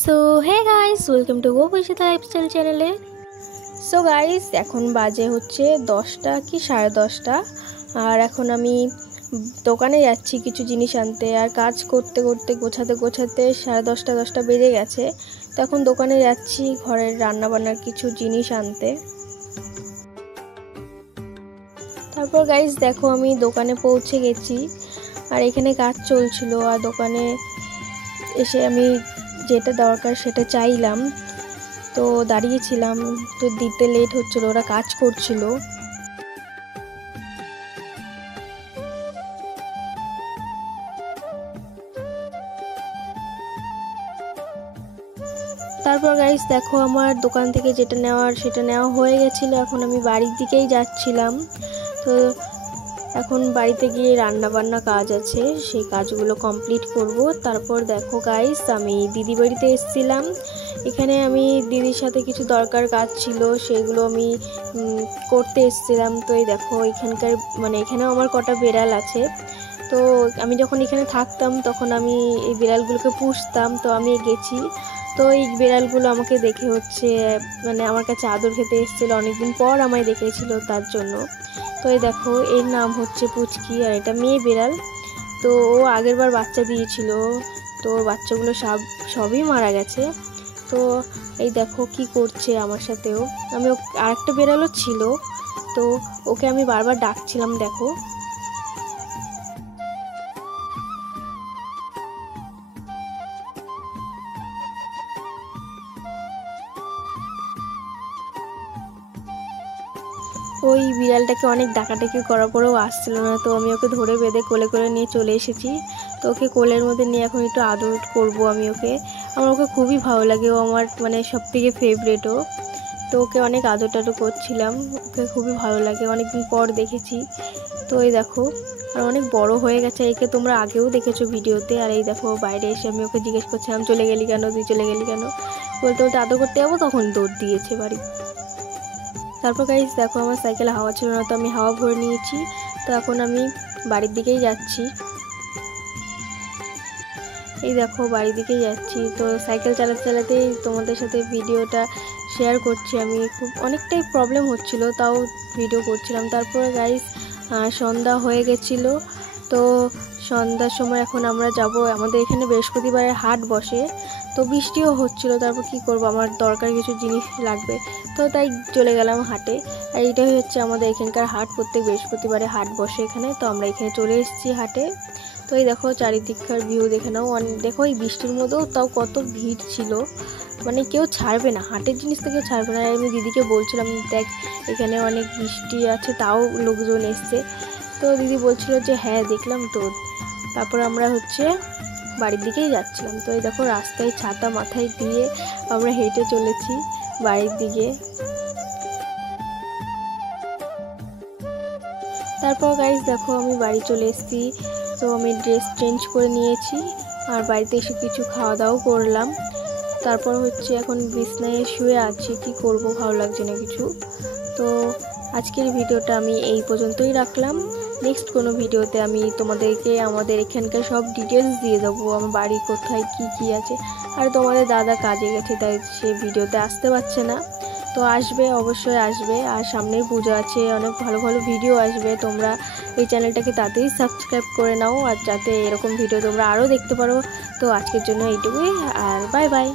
So hey guys, welcome to Gopishita lifestyle চ্যানেলে। So guys, এখন বাজে হচ্ছে 10টা কি 10:30, আর এখন আমি দোকানে যাচ্ছি কিছু জিনিস আনতে। আর কাজ করতে করতে গোছাতে 10:30 বেজে গেছে। তো এখন দোকানে যাচ্ছি ঘরের রান্নাবান্নার কিছু জিনিস আনতে। তারপর গাইস দেখো, আমি দোকানে পৌঁছে গেছি আর এখানে কাজ চলছিল। আর দোকানে এসে আমি যেটা দরকার সেটা চাইলাম, তো দাঁড়িয়েছিলাম, তো দিতে লেট হচ্ছিল, ওরা কাজ করছিল। তারপর গাইস দেখো, আমার দোকান থেকে যেটা নেওয়ার সেটা নেওয়া হয়ে গেছিলো। এখন আমি বাড়ির দিকেই যাচ্ছিলাম। তো এখন বাড়িতে গিয়ে রান্না বান্না কাজ আছে, সেই কাজগুলো কমপ্লিট করব। তারপর দেখো গাইস, আমি দিদি বাড়িতে এসেছিলাম। এখানে আমি দিদির সাথে কিছু দরকার কাজ ছিল, সেগুলো আমি করতে এসেছিলাম। তো এই দেখো, এখানকার এখানেও আমার কটা বিড়াল আছে। তো আমি যখন এখানে থাকতাম তখন আমি এই বিড়ালগুলোকে পুষতাম। তো আমি গেছি, তো এই বিড়ালগুলো আমাকে দেখে হচ্ছে আমার কাছে আদর খেতে এসেছিলো, অনেকদিন পর আমায় দেখেছিল তার জন্য। তো এই দেখো, এর নাম হচ্ছে পুচকি, আর এটা মেয়ে বিড়াল। তো ও আগের বার বাচ্চা দিয়েছিল, তো ওর বাচ্চাগুলো সবই মারা গেছে। তো এই দেখো কি করছে আমার সাথেও। আমি আরেকটা বিড়ালও ছিল, তো ওকে আমি বারবার ডাকছিলাম। দেখো, ওই বিড়ালটাকে অনেক ডাকাডাকি করার পরেও আসছিল না। তো আমি ওকে ধরে বেঁধে কোলে করে নিয়ে চলে এসেছি। তো ওকে কোলের মধ্যে নিয়ে এখন একটু আদর করব আমি ওকে। আমার ওকে খুবই ভালো লাগে, ও আমার সব থেকে ফেভারিটও। তো ওকে অনেক আদর টাদর করছিলাম, ওকে খুবই ভালো লাগে, অনেকদিন পর দেখেছি। তো এই দেখো, আর অনেক বড় হয়ে গেছে। একে তোমরা আগেও দেখেছো ভিডিওতে। আর এই দেখো, বাইরে এসে আমি ওকে জিজ্ঞেস করছিলাম, চলে গেলি কেন, তুই চলে গেলি কেন। বলতে বলতে আদর করতে যাবো, তখন দৌড় দিয়েছে বাড়ি। তারপর গাইস দেখো, আমার সাইকেলে হাওয়া ছিল না, তো আমি হাওয়া ভরে নিয়েছি। তো এখন আমি বাড়ির দিকেই যাচ্ছি। এই দেখো, বাড়ির দিকেই যাচ্ছি। তো সাইকেল চালাতে চালাতেই তোমাদের সাথে ভিডিওটা শেয়ার করছি। আমি অনেকটাই প্রবলেম হচ্ছিল, তাও ভিডিও করছিলাম। তারপর গাইস সন্ধ্যা হয়ে গেছিলো। তো সন্ধ্যার সময় এখন আমরা যাব, আমাদের এখানে বৃহস্পতিবারের হাট বসে। তো বৃষ্টিও হচ্ছিল, তারপর কি করব, আমার দরকার কিছু জিনিস লাগবে, তো তাই চলে গেলাম হাটে। আর এইটাই হচ্ছে আমাদের এখানকার হাট, প্রত্যেক বৃহস্পতিবারে হাট বসে এখানে। তো আমরা এখানে চলে এসেছি হাটে। তো এই দেখো, চারিদিককার ভিউ দেখে নাও। দেখো, এই বৃষ্টির মধ্যেও তাও কত ভিড় ছিল, কেউ ছাড়বে না, হাটের জিনিস তো কেউ ছাড়বে না। আমি দিদিকে বলছিলাম, দেখ এখানে অনেক বৃষ্টি আছে তাও লোকজন এসছে। তো দিদি বলছিল যে হ্যাঁ দেখলাম তো। তারপর আমরা বাড়ির দিকেই যাচ্ছিলাম। তো এই দেখো, রাস্তায় ছাতা মাথায় দিয়ে আমরা হেঁটে চলেছি বাড়ির দিকে। তারপর গাইস দেখো, আমি বাড়ি চলে এসেছি। তো আমি ড্রেস চেঞ্জ করে নিয়েছি, আর বাড়িতে এসে কিছু খাওয়া দাওয়াও করলাম। তারপর এখন বিছনায় শুয়ে আছি, কি করব, ভালো লাগছে না কিছু। তো আজকের ভিডিওটা আমি এই পর্যন্তই রাখলাম। নেক্সট কোনো ভিডিওতে আমি তোমাদেরকে আমাদের এখানকার সব ডিটেলস দিয়ে দেবো, আমার বাড়ি কোথায় কি কি আছে। আর তোমাদের দাদা কাজে গেছে, তাই সে ভিডিওতে আসতে পারছে না। তো আসবে, অবশ্যই আসবে। আর সামনেই পুজো আছে, অনেক ভালো ভালো ভিডিও আসবে। তোমরা এই চ্যানেলটাকে তাড়াতাড়ি সাবস্ক্রাইব করে নাও, আর যাতে এরকম ভিডিও তোমরা আরও দেখতে পারো। তো আজকের জন্য এইটুকুই, আর বাই বাই।